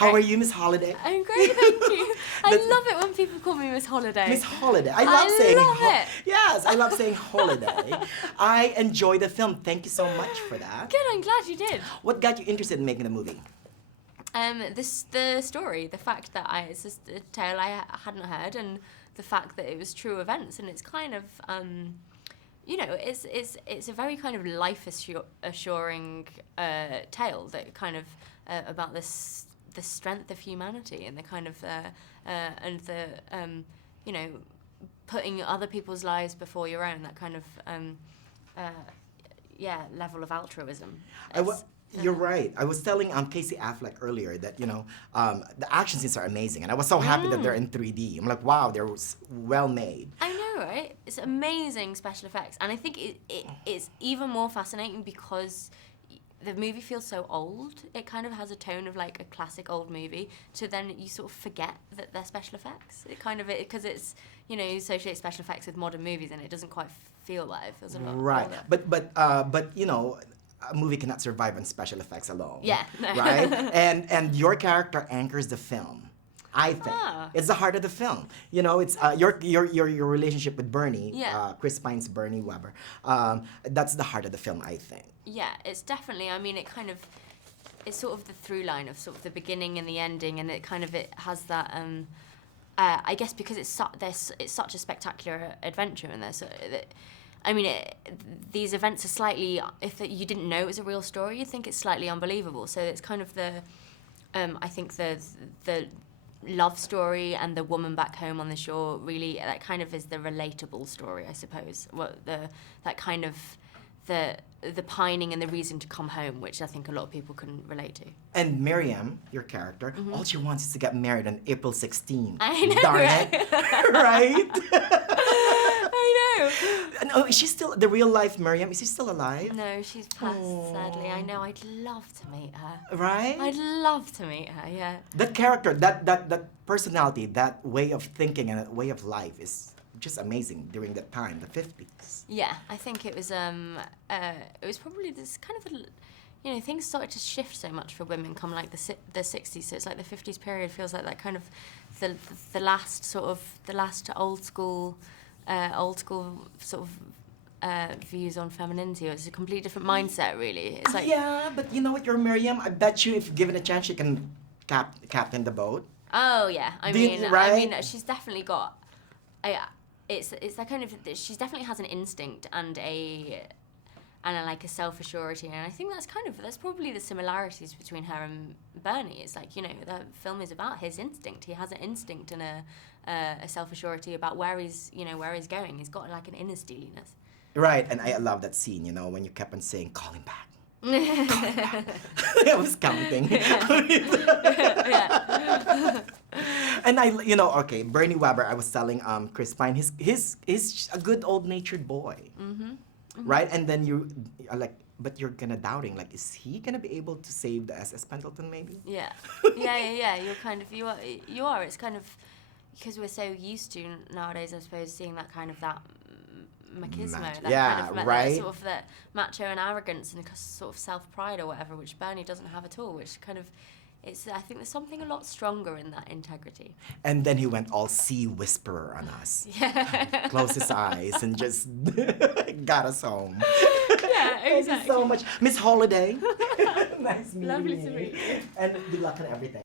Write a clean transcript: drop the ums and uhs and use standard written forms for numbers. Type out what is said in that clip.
How are you, Miss Holiday? I'm great, thank you. I That's- love it when people call me Miss Holiday. Miss Holiday. I love saying love it. Yes, I love saying holiday. I enjoy the film. Thank you so much for that. Good, I'm glad you did. What got you interested in making the movie? The story, the fact that it's just a tale I hadn't heard, and the fact that it was true events, and it's kind of, it's a very kind of assuring tale that kind of about the strength of humanity and the kind of putting other people's lives before your own, that kind of level of altruism. You're right. I was telling Casey Affleck earlier that, the action scenes are amazing. And I was so happy that they're in 3D. I'm like, wow, they're well made. I know, right? It's amazing special effects. And I think it's even more fascinating because the movie feels so old. It kind of has a tone of like a classic old movie. So then you sort of forget that they're special effects. It kind of, because it's, you associate special effects with modern movies and it doesn't quite feel like it. Feels a lot Right. older. But a movie cannot survive on special effects alone. Yeah. No. Right? and your character anchors the film. I think it's the heart of the film. It's your relationship with Bernie, Chris Pine's Bernie Weber. That's the heart of the film, I think. Yeah, it's definitely. I mean, it's sort of the through line of sort of the beginning and the ending, and it has that. I guess because it's such a spectacular adventure, and these events are slightly. If you didn't know it was a real story, you think it's slightly unbelievable. So it's kind of I think the love story and the woman back home on the shore, really, that kind of is the relatable story, I suppose. That kind of the pining and the reason to come home, which I think a lot of people can relate to. And Miriam, your character, all she wants is to get married on April 16th. I know, Darn right? it. Right? I know. No, is she still, the real life Miriam, is she still alive? No, she's passed, sadly. I know, I'd love to meet her. Right? I'd love to meet her, yeah. That character, that personality, that way of thinking and that way of life is just amazing during that time, the 50s. Yeah, I think it was probably this kind of, things started to shift so much for women come like the 60s, so it's like the 50s period feels like that kind of the last old school sort of views on femininity. It's a completely different mindset, really. It's like, yeah, but you know what, you're Miriam. I bet you if given a chance, she can captain the boat. Oh yeah, I mean, she's definitely got. It's that kind of, she definitely has an instinct and a like a self-assurity, and I think that's probably the similarities between her and Bernie. It's like, the film is about his instinct. He has an instinct and a self-assurity about where he's going. He's got like an inner steeliness. Right, and I love that scene, when you kept on saying, call him back. I was counting. And okay, Bernie Weber, I was telling Chris Pine, he's a good old-natured boy. Right? And then you are like, but you're kind of doubting, like, is he going to be able to save the SS Pendleton, maybe? Yeah. You're kind of, you are. It's kind of, because we're so used to nowadays, I suppose, seeing that kind of that machismo, that sort of that macho and arrogance and sort of self-pride or whatever, which Bernie doesn't have at all, which kind of, I think there's something a lot stronger in that integrity. And then he went all sea whisperer on us. Yeah. Closed his eyes and just got us home. Yeah, exactly. Thank you so much. Miss Holiday. Nice meeting you. Lovely to meet you. And good luck on everything.